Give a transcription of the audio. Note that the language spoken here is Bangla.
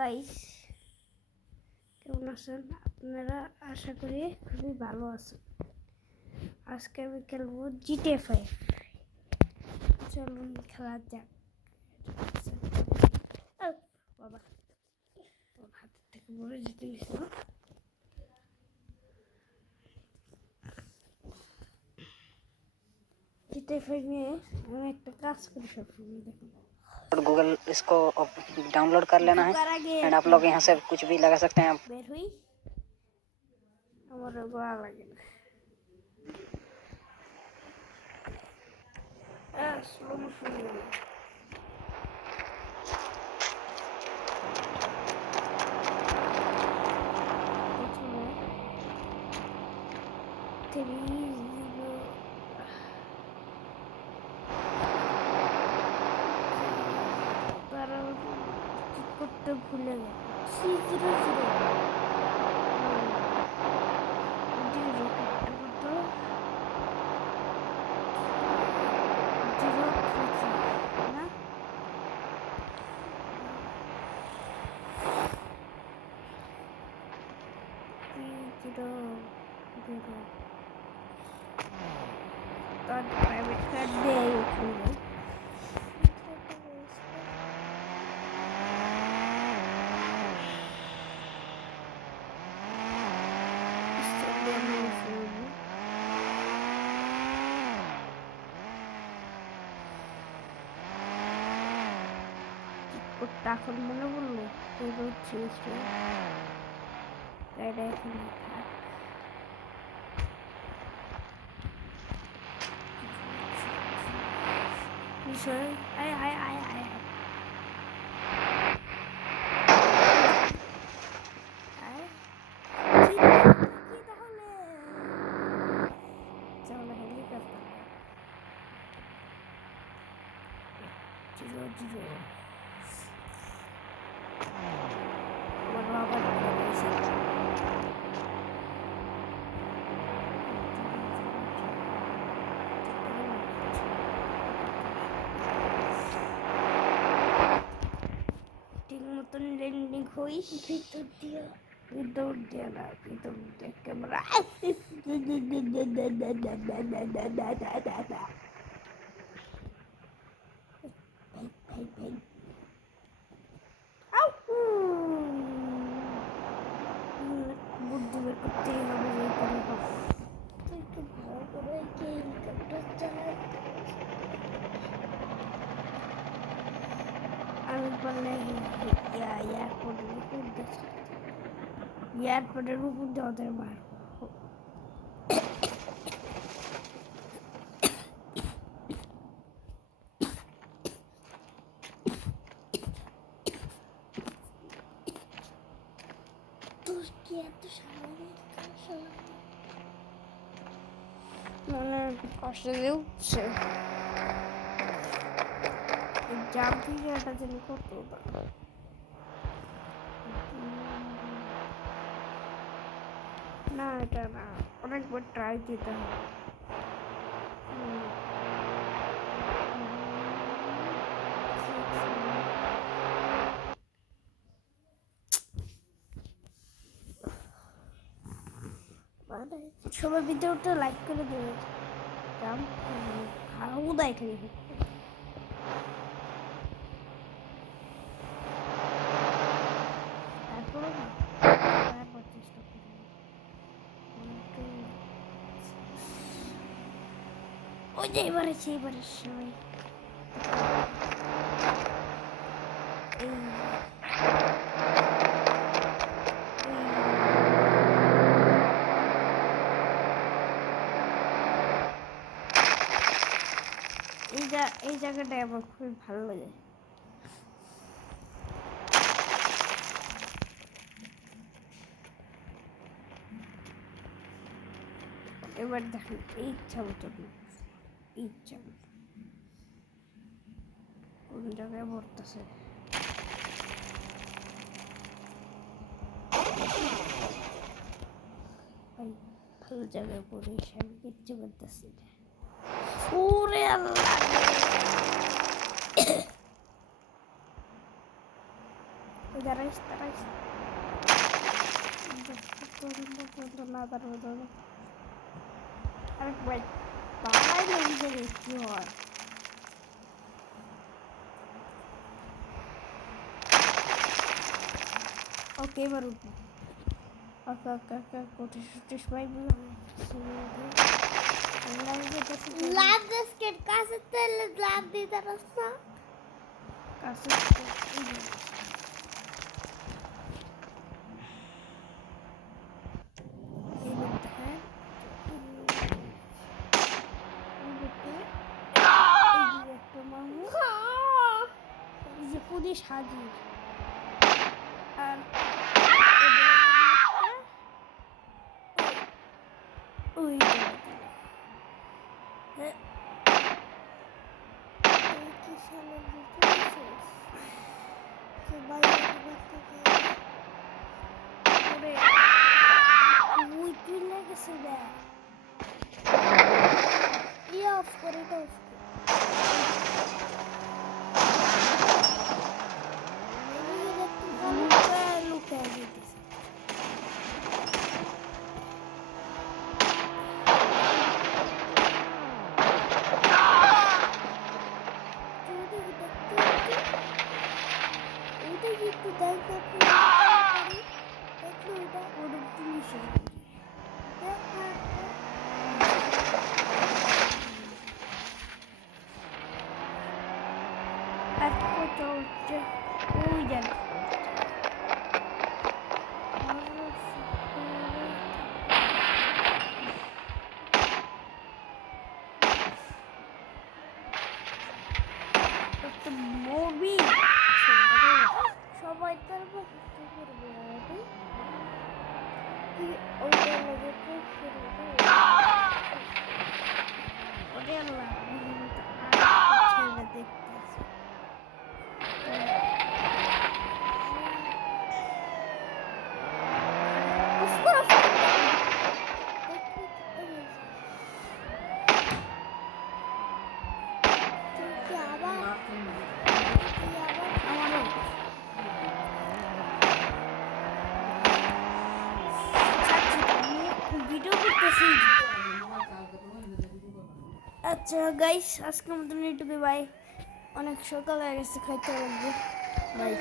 গাইস, কেমন আছেন আপনারা? আশা করি খুবই ভালো আছেন। আজকে আমি খেলবো GTA 5। চলুন খেলা যাক। বাবা, হাতের থেকে পড়ে যেতে গেছিল। GTA 5 নিয়ে আমি একটা কাজ করি সবসময়, দেখুন। गूगल इसको डाउनलोड कर लेना है एंड आप लोग यहाँ से कुछ भी लगा सकते हैं। বের হই, আমার গোয়া লাগে না। স্লো মোশন তারা ঠিক করতে ভুলে গেল। 300 তার প্রাইভেট কার দেয় ওখানে। এখন মনে বললো বিষয় আয় আয় আয় আয় তাহলে হেলিকপ্টার ঠিক মতন ল্যান্ডিং হই। ভিতর দিয়ে না, ভিতর দিয়ে ক্যামেরা। বুদ্ধি বের করতেই হবে, যে করে হোক। একটু ভালো করে হেলিকপ্টার চালাই। আমি বললে এয়ারপোর্টের উপর দিয়ে ওদের মারবো। মনে কষ্ট দিয়ে উঠছে। জাম থেকে একটা যেন করতো না, এটা না, অনেকবার ট্রাই দিতে হবে। সবাই ভিডিওটা লাইক করে দেবে। উদয় এখানে তারপরে তারপর চেষ্টা করবো। ওই যে এবারে সবাই এই জায়গাটায় আমার খুবই ভালো লাগে। এবার দেখেন এই ইচ্ছা মতো কোন জায়গায় পড়তেছে। ভালো জায়গায় পড়িস, আমি কিচ্ছু করতেছি না। ওরে আল্লাহ, দাঁড়াইস না তার মধ্যে আরে ভাই বাবাই হিসেবে কি হয় ওকে এবার উঠবো কোটিশ ভাই লাভ বিস্কিট কাছে তেলে লাভ দিতে রাস্তা কাছে পুলিশ হাজির আর ওই কি সালে দিতেছিস যে বাইরে করে ওই তুই লেগেছে দেখ অফ করে এটা অফ করে লুকায় যেতেছে ওটা কি একটু দেখ দেখলো ওটা ওটা পুলিশের আর কত হচ্ছে ওই দেখ একটা মুভি সবাই তার বুঝতে পারবে কি ওইটা লাগে তো ওরে আল্লাহ ছেলে দেখতেছে আমারও ভিডিও করতেছি আচ্ছা গাইস আজকের মতন ইউটিউবে বাই অনেক সকাল হয়ে গেছে খাইতে লাগবে বাই